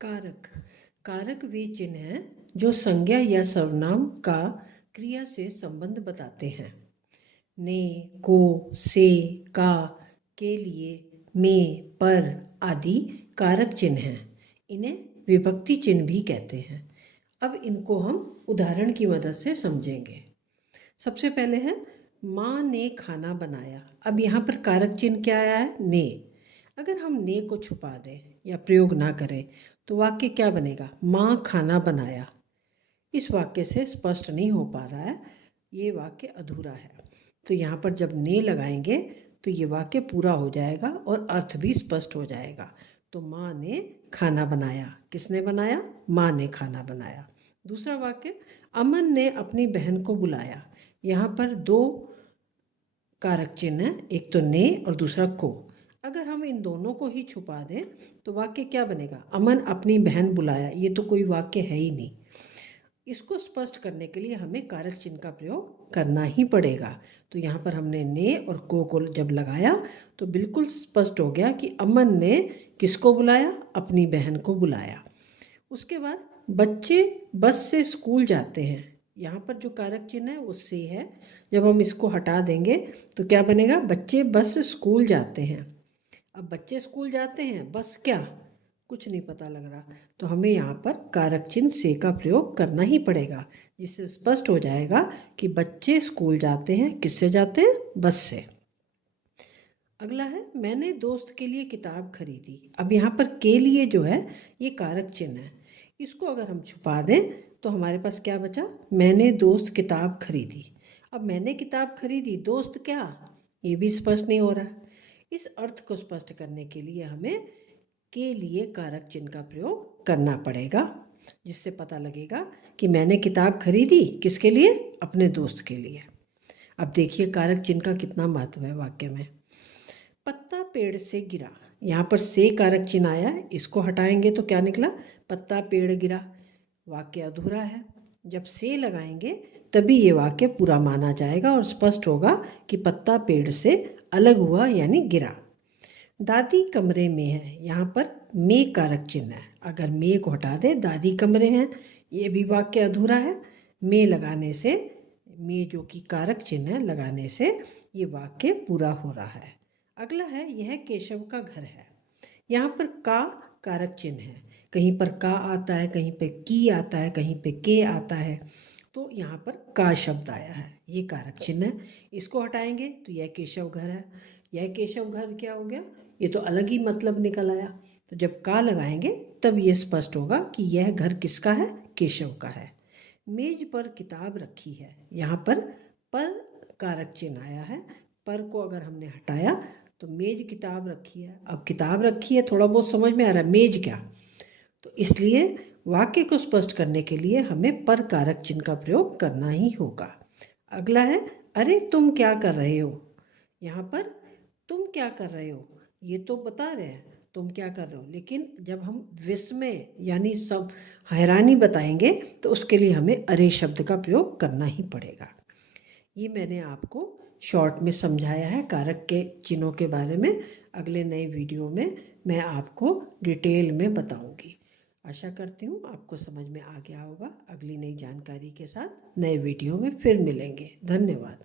कारक कारक वे चिन्ह हैं जो संज्ञा या सर्वनाम का क्रिया से संबंध बताते हैं। ने, को, से, का, के लिए, में, पर आदि कारक चिन्ह हैं। इन्हें विभक्ति चिन्ह भी कहते हैं। अब इनको हम उदाहरण की मदद से समझेंगे। सबसे पहले है माँ ने खाना बनाया। अब यहाँ पर कारक चिन्ह क्या आया है? ने। अगर हम ने को छुपा दें या प्रयोग ना करें तो वाक्य क्या बनेगा? माँ खाना बनाया। इस वाक्य से स्पष्ट नहीं हो पा रहा है, ये वाक्य अधूरा है। तो यहाँ पर जब ने लगाएंगे तो ये वाक्य पूरा हो जाएगा और अर्थ भी स्पष्ट हो जाएगा। तो माँ ने खाना बनाया। किसने बनाया? माँ ने खाना बनाया। दूसरा वाक्य अमन ने अपनी बहन को बुलाया। यहाँ पर दो कारक चिन्ह है, एक तो ने और दूसरा को। अगर हम इन दोनों को ही छुपा दें तो वाक्य क्या बनेगा? अमन अपनी बहन बुलाया। ये तो कोई वाक्य है ही नहीं। इसको स्पष्ट करने के लिए हमें कारक चिन्ह का प्रयोग करना ही पड़ेगा। तो यहाँ पर हमने ने और को जब लगाया तो बिल्कुल स्पष्ट हो गया कि अमन ने किसको बुलाया? अपनी बहन को बुलाया। उसके बाद बच्चे बस से स्कूल जाते हैं। यहाँ पर जो कारक चिन्ह है वो से है। जब हम इसको हटा देंगे तो क्या बनेगा? बच्चे बस से स्कूल जाते हैं। अब बच्चे स्कूल जाते हैं, बस क्या? कुछ नहीं पता लग रहा। तो हमें यहाँ पर कारक चिन्ह से का प्रयोग करना ही पड़ेगा, जिससे स्पष्ट हो जाएगा कि बच्चे स्कूल जाते हैं। किससे जाते हैं? बस से। अगला है मैंने दोस्त के लिए किताब खरीदी। अब यहाँ पर के लिए जो है ये कारक चिन्ह है। इसको अगर हम छुपा दें तो हमारे पास क्या बचा? मैंने दोस्त किताब खरीदी। अब मैंने किताब खरीदी, दोस्त क्या? ये भी स्पष्ट नहीं हो रहा। इस अर्थ को स्पष्ट करने के लिए हमें के लिए कारक चिन्ह का प्रयोग करना पड़ेगा, जिससे पता लगेगा कि मैंने किताब खरीदी। किसके लिए? अपने दोस्त के लिए। अब देखिए कारक चिन्ह का कितना महत्व है वाक्य में। पत्ता पेड़ से गिरा। यहाँ पर से कारक चिन्ह आया, इसको हटाएंगे तो क्या निकला? पत्ता पेड़ गिरा। वाक्य अधूरा है। जब से लगाएंगे तभी ये वाक्य पूरा माना जाएगा और स्पष्ट होगा कि पत्ता पेड़ से अलग हुआ यानी गिरा। दादी कमरे में है। यहाँ पर में कारक चिन्ह है। अगर में को हटा दे, दादी कमरे हैं, ये भी वाक्य अधूरा है। में लगाने से, में जो कि कारक चिन्ह है, लगाने से ये वाक्य पूरा हो रहा है। अगला है यह केशव का घर है। यहाँ पर का कारक चिन्ह है। कहीं पर का आता है, कहीं पे की आता है, कहीं पे के आता है। तो यहाँ पर का शब्द आया है, ये कारक चिन्ह है। इसको हटाएंगे तो यह केशव घर है। यह केशव घर क्या हो गया? ये तो अलग ही मतलब निकल आया। तो जब का लगाएंगे तब ये स्पष्ट होगा कि यह घर किसका है? केशव का है। मेज पर किताब रखी है। यहाँ पर कारक चिन्ह आया है। पर को अगर हमने हटाया तो मेज किताब रखी है। अब किताब रखी है, थोड़ा बहुत समझ में आ रहा है, मेज क्या? तो इसलिए वाक्य को स्पष्ट करने के लिए हमें पर कारक चिन्ह का प्रयोग करना ही होगा। अगला है अरे तुम क्या कर रहे हो। यहाँ पर तुम क्या कर रहे हो ये तो बता रहे हैं तुम क्या कर रहे हो, लेकिन जब हम विस्मय यानी सब हैरानी बताएंगे तो उसके लिए हमें अरे शब्द का प्रयोग करना ही पड़ेगा। ये मैंने आपको शॉर्ट में समझाया है कारक के चिन्हों के बारे में। अगले नए वीडियो में मैं आपको डिटेल में बताऊंगी। आशा करती हूँ आपको समझ में आ गया होगा। अगली नई जानकारी के साथ नए वीडियो में फिर मिलेंगे। धन्यवाद।